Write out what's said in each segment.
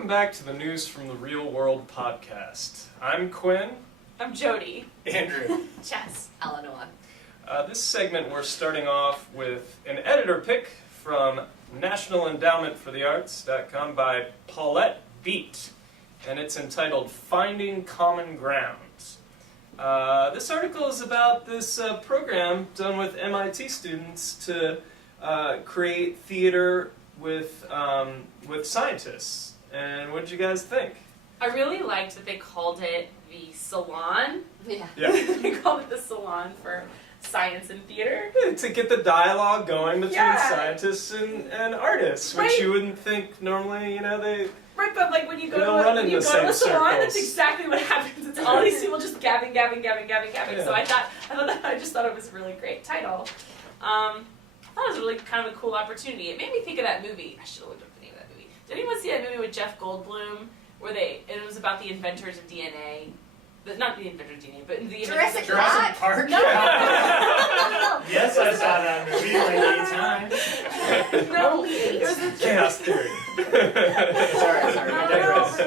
welcome back to the News from the Real World podcast. I'm Quinn. I'm Jody. Andrew. Chess. Eleanor. This segment we're starting off with an editor pick from NationalEndowmentForTheArts.com by Paulette Beat, and it's entitled Finding Common Ground. This article is about this program done with MIT students to create theater with scientists. And what did you guys think? I really liked that they called it the Salon. Yeah. They called it the Salon for Science and Theater. Yeah, to get the dialogue going between Yeah. scientists and artists, which Right. you wouldn't think normally, they... Right, but like when you go They to don't run in the the same salon, that's circles. exactly what happens. It's all these people just gabbing. Yeah. So I just thought it was a really great title. I thought it was really kind of a cool opportunity. It made me think of that movie. I should have looked up the name of that movie. Did anyone see that movie with Jeff Goldblum, where it was about the inventors of DNA? Not the inventors of DNA, but the Jurassic Jurassic Park? No. Yes, I saw that movie like 8 times. No, it was a Chaos theory. Sorry, I No, digress. but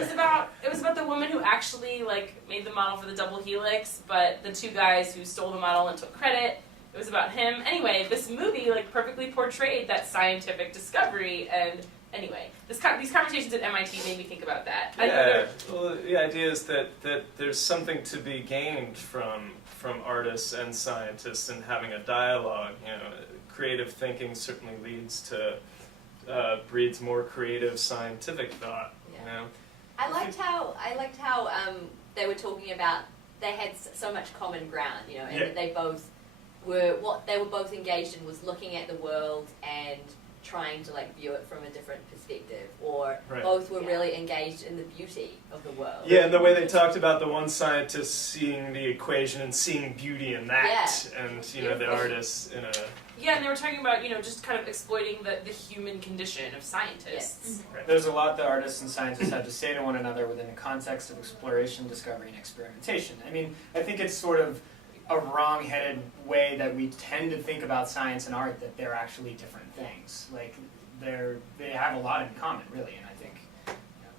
it was about the woman who actually made the model for the double helix, but the two guys who stole the model and took credit. It was about him. Anyway, this movie perfectly portrayed that scientific discovery, and anyway, these conversations at MIT made me think about that. Yeah, well, the idea is that there's something to be gained from artists and scientists and having a dialogue. Creative thinking certainly leads to breeds more creative scientific thought. Yeah. I liked how they were talking about they had so much common ground, and Yeah. that they both were what they were both engaged in was looking at the world and trying to view it from a different perspective, or Right. both were really engaged in the beauty of the world. Yeah, and the way they talked about the one scientist seeing the equation and seeing beauty in that, and the artists in a... Yeah, and they were talking about, just kind of exploiting the human condition of scientists. Yes. Right. There's a lot that artists and scientists have to say to one another within the context of exploration, discovery, and experimentation. I mean, I think it's sort of a wrong-headed way that we tend to think about science and art, that they're actually different things. They have a lot in common, really, and I think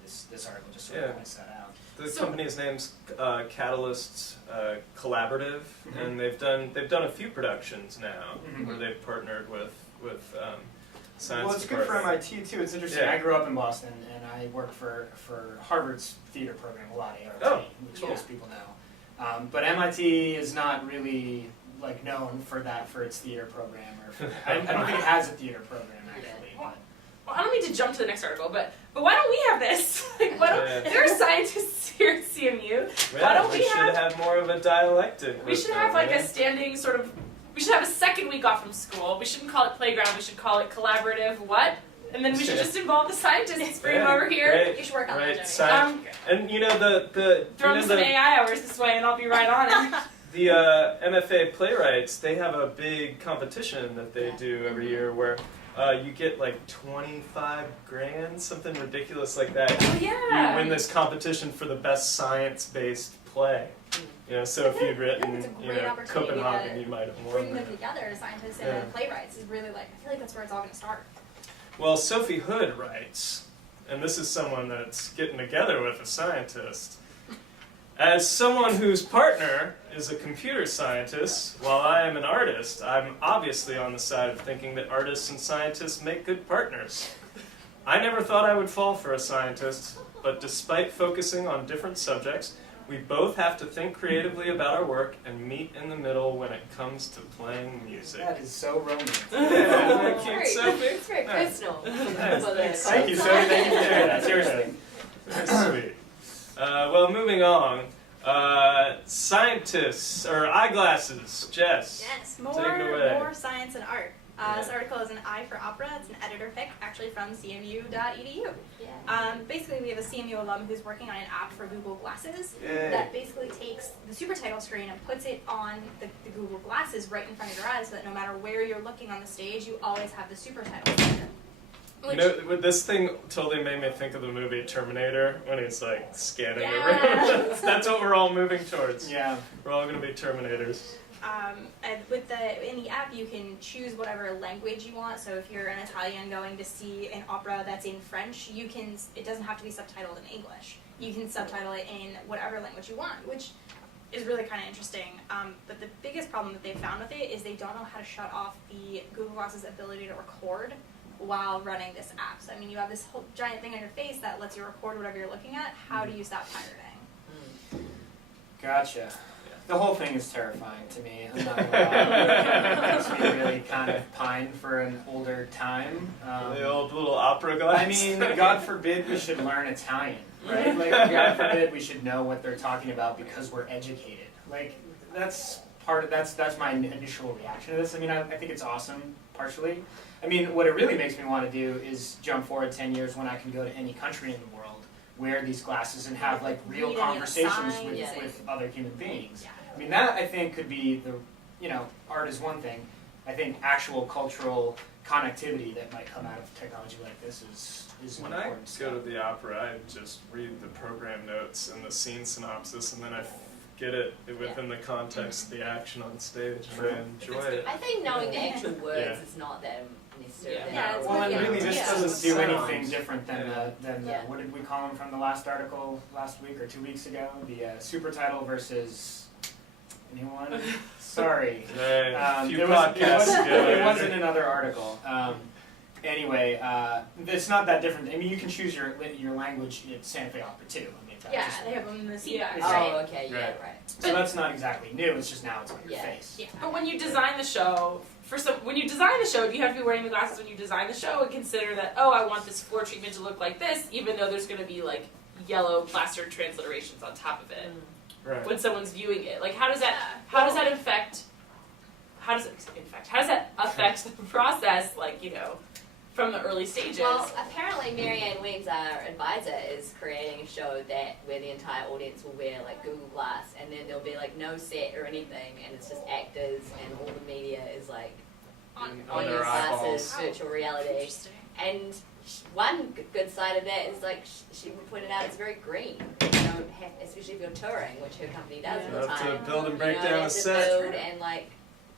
this article just sort of points that out. The company's name's Catalyst Collaborative, and they've done a few productions now where they've partnered with science. Well, it's good for MIT too. It's interesting. Yeah. I grew up in Boston, and I work for Harvard's theater program a lot, ART, which most people know. But MIT is not really known for its theater program, or I don't think it has a theater program actually. But. Well, I don't mean to jump to the next article, but why don't we have this? If there are scientists here at CMU, why don't we should have more of a dialectic. We should have a standing sort of. We should have a second week off from school. We shouldn't call it playground. We should call it collaborative. What? And then we should just involve the scientists. Bring them over here. Right, You should work on that, right. And Throw them some AI hours this way, and I'll be right on it. The MFA playwrights, they have a big competition that they do every year where you get $25,000, something ridiculous like that. Oh, yeah. You win this competition for the best science-based play. So if you'd written, it's a great opportunity Copenhagen, to you might have won. Bring them together, scientists and playwrights, is really I feel like that's where it's all going to start. Well, Sophie Hood writes, and this is someone that's getting together with a scientist. As someone whose partner is a computer scientist, while I am an artist, I'm obviously on the side of thinking that artists and scientists make good partners. I never thought I would fall for a scientist, but despite focusing on different subjects, we both have to think creatively about our work and meet in the middle when it comes to playing music. That is so romantic. Yeah, cute, Sophie. It's very personal. Thank you, Sophie. Thank you for sharing that. Seriously. Sweet. Well, moving on. Scientists, or eyeglasses. Jess. Yes, Take it away. more science and art. This article is an Eye for Opera. It's an editor pick, actually from cmu.edu. Basically, we have a CMU alum who's working on an app for Google Glasses that basically takes the super title screen and puts it on the Google Glasses right in front of your eyes, so that no matter where you're looking on the stage, you always have the super titles there. This thing totally made me think of the movie Terminator when he's scanning the Yeah. room. That's what we're all moving towards. Yeah. We're all going to be Terminators. And in the app, you can choose whatever language you want. So if you're an Italian going to see an opera that's in French, it doesn't have to be subtitled in English. You can subtitle it in whatever language you want, which is really kind of interesting. But the biggest problem that they found with it is they don't know how to shut off the Google Glass's ability to record while running this app. So I mean, you have this whole giant thing on your face that lets you record whatever you're looking at. How do you stop pirating? Gotcha. The whole thing is terrifying to me. I'm not gonna lie. It makes me really kind of pine for an older time. The old little opera glass. I mean, God forbid we should learn Italian, right? Like, God forbid we should know what they're talking about because we're educated. Like, that's my initial reaction to this. I mean, I think it's awesome, partially. I mean, what it really makes me want to do is jump forward 10 years when I can go to any country in the world, wear these glasses, and have like real Read any of the conversations signs. with other human beings. Yeah. I mean, that I think could be art is one thing. I think actual cultural connectivity that might come out of technology like this is When important I stuff. go to the opera, I just read the program notes and the scene synopsis, and then I get it within the context of the action on stage, and I enjoy it. I think knowing the actual words Yeah. is not that necessary. Yeah. Yeah, it's Well, and yeah. really, this Yeah. doesn't do Sound. anything different than Yeah. what did we call them from the last article last week or 2 weeks ago? The super title versus anyone? Sorry. Right, a few it podcasts ago. it wasn't another article. Anyway, it's not that different. I mean, you can choose your language at Santa Fe Opera too. I mean, that's Yeah, just- they have them in the seat Yeah. back, Oh, right? okay, yeah, Right. right. so that's not exactly new. It's just now it's on your Yeah. face. Yeah. But when you design the show, when you design the show, do you have to be wearing the glasses when you design the show and consider that, oh, I want this floor treatment to look like this, even though there's going to be like yellow plastered transliterations on top of it Right. when someone's viewing it? Like, how does that affect the process? Like, from the early stages. Well, apparently Marianne Weems, our advisor, is creating a show where the entire audience will wear like Google Glass, and then there'll be like no set or anything, and it's just actors, and all the media is like On on their your eyeballs. glasses, virtual reality. Interesting. And one good side of that is like she pointed out, it's very green. You don't have, especially if you're touring, which her company does Yeah. all the You have time. to build and You break know, down they a have to set. build and like,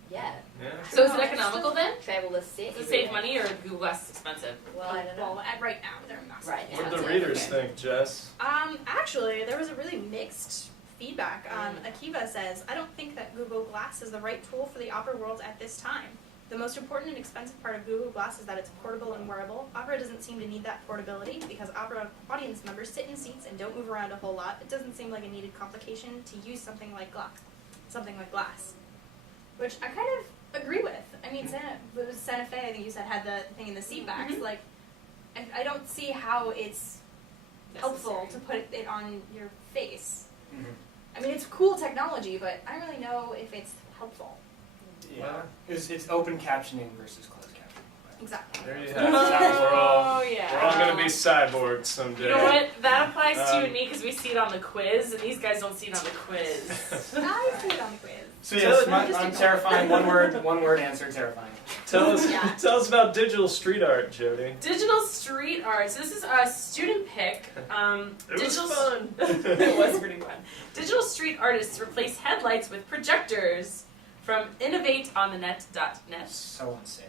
yeah, Yeah. So is it economical then? travel the set. Does it save everywhere. money, or Google Glass is expensive? Well, I don't know. Well, right now they're massive. Right now. What do the Yeah. readers think, Jess? Actually, there was a really mixed feedback. Akiva says, I don't think that Google Glass is the right tool for the opera world at this time. The most important and expensive part of Google Glass is that it's portable and wearable. Opera doesn't seem to need that portability because opera audience members sit in seats and don't move around a whole lot. It doesn't seem like a needed complication to use something like glass. Which I kind of agree with. I mean, Santa Fe, I think you said, had the thing in the seat backs. Mhm. Like, I don't see how it's helpful Necessary. to put it on your face. Mhm. I mean, it's cool technology, but I don't really know if it's helpful. Yeah, it's open captioning versus closed captioning. Exactly. There you That's have it. exactly We're all yeah. we're all gonna be cyborgs someday. You know what? That applies to you Um, and me because we see it on the quiz, and these guys don't see it on the quiz. I see it on the quiz. So yes, I'm Just terrifying. One word answer, terrifying. Tell us Yeah. tell us about digital street art, Jody. Digital street art. So this is a student pick. It was digital fun. It was pretty fun. Digital street artists replace headlights with projectors from innovateonthenet.net. So unsafe.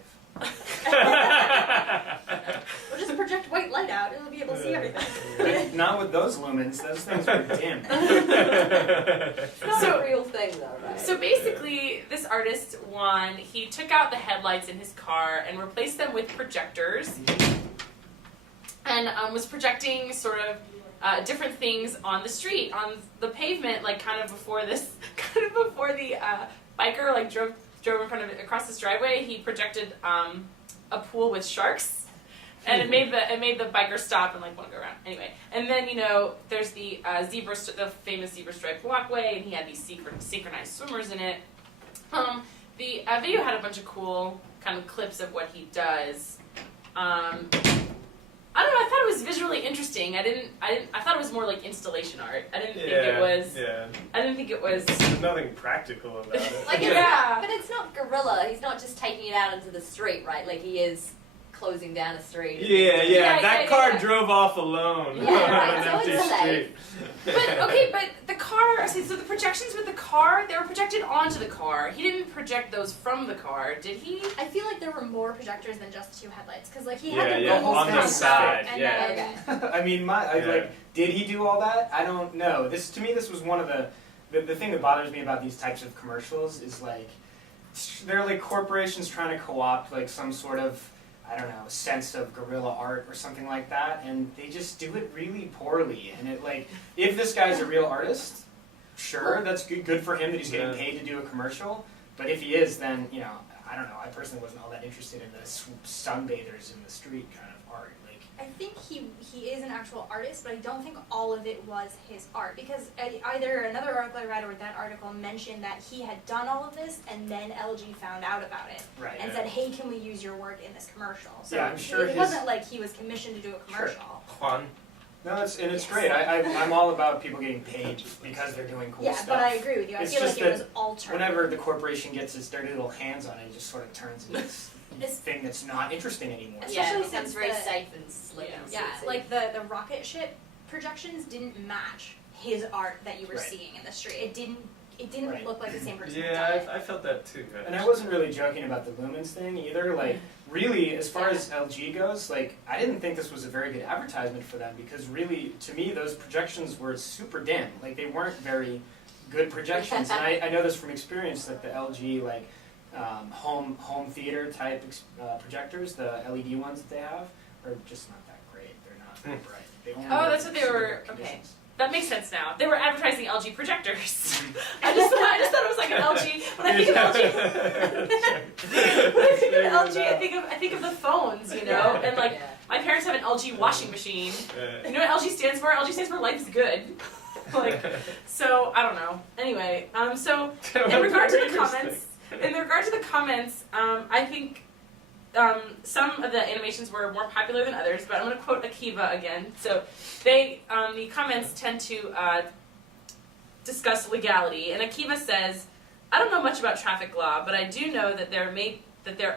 Or just project white light out, it'll be able to see everything. Not with those lumens. Those things are dim. It's not So- a real thing though, right? So basically, this artist he took out the headlights in his car and replaced them with projectors, and was projecting sort of different things on the street, on the pavement, like kind of before the biker like drove in front of it across this driveway. He projected a pool with sharks, and it made the biker stop and like want to go around. Anyway, and then there's the the famous zebra striped walkway, and he had these synchronized swimmers in it. The video had a bunch of cool kind of clips of what he does. I don't know. I thought it was visually interesting. I thought it was more like installation art. I didn't think it was. Yeah. I didn't think it was. There's nothing practical about it. Like, Yeah. but it's not guerrilla. He's not just taking it out into the street, right? Like he is closing down a street. Yeah, that yeah, car yeah. drove off alone Yeah, on right, an so empty it's street. But the car. See, so the projections with the car, they were projected onto the car. He didn't project those from the car, did he? I feel like there were more projectors than just the two headlights, because like he Yeah, had the yeah, wheels on the come side, out, and yeah. then Okay. I mean, Yeah. did he do all that? I don't know. This was one of the thing that bothers me about these types of commercials is like they're like corporations trying to co-opt like some sort of, I don't know, sense of guerrilla art or something like that, and they just do it really poorly. And it like, if this guy's a real artist, sure, that's good for him that he's getting Yeah. paid to do a commercial. But if he is, then I don't know. I personally wasn't all that interested in the sunbathers in the street kind of art. Like, I think he is an actual artist, but I don't think all of it was his art, because either another article I read or that article mentioned that he had done all of this and then LG found out about it right. and said, hey, can we use your work in this commercial? So Yeah, I'm sure it his- wasn't like he was commissioned to do a commercial. Juan. No, it's Yes. great. I'm all about people getting paid because they're doing cool Yeah, stuff. but I agree with you. I It's feel just like it that was altered. Whenever the corporation gets its dirty little hands on it, it just sort of turns into this It's- thing that's not interesting anymore. Especially Yeah, it becomes since very the- safe and slick and Yeah, sexy. like the rocket ship projections didn't match his art that you were Right. seeing in the street. It didn't Right. look like the same person. had Yeah, done it. I felt that too. And I wasn't really joking about the lumens thing either. Like, really, as far Yeah. as LG goes, like, I didn't think this was a very good advertisement for them because really, to me, those projections were super dim. Like, they weren't very good projections. And I know this from experience that the LG, like, home theater type projectors, the LED ones that they have, are just not that great. They're not very bright. They only Oh, work that's what in they super were- dark okay. conditions. That makes sense now. They were advertising LG projectors. I just thought it was like an LG. When I think of LG, when I think of LG, I think of the phones, you know, and like Yeah. my parents have an LG washing machine. Yeah. You know what LG stands for? LG stands for life's good. Like, so I don't know. Anyway, so in regard to the comments, I think some of the animations were more popular than others, but I'm going to quote Akiva again. So the comments tend to discuss legality, and Akiva says, "I don't know much about traffic law, but I do know that there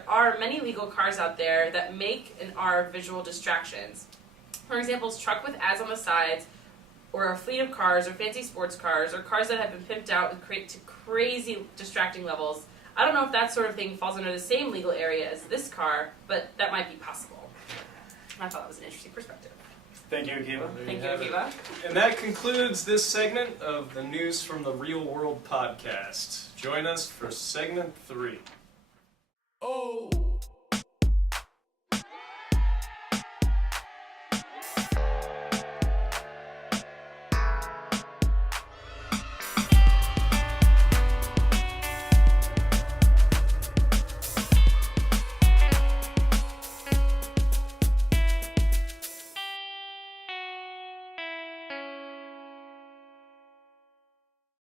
are many legal cars out there that make and are visual distractions. For example, truck with ads on the sides, or a fleet of cars, or fancy sports cars, or cars that have been pimped out to crazy distracting levels. I don't know if that sort of thing falls under the same legal area as this car, but that might be possible." I thought that was an interesting perspective. Thank you, Akiva. Thank you, Akiva. And that concludes this segment of the News from the Real World podcast. Join us for segment 3. Oh.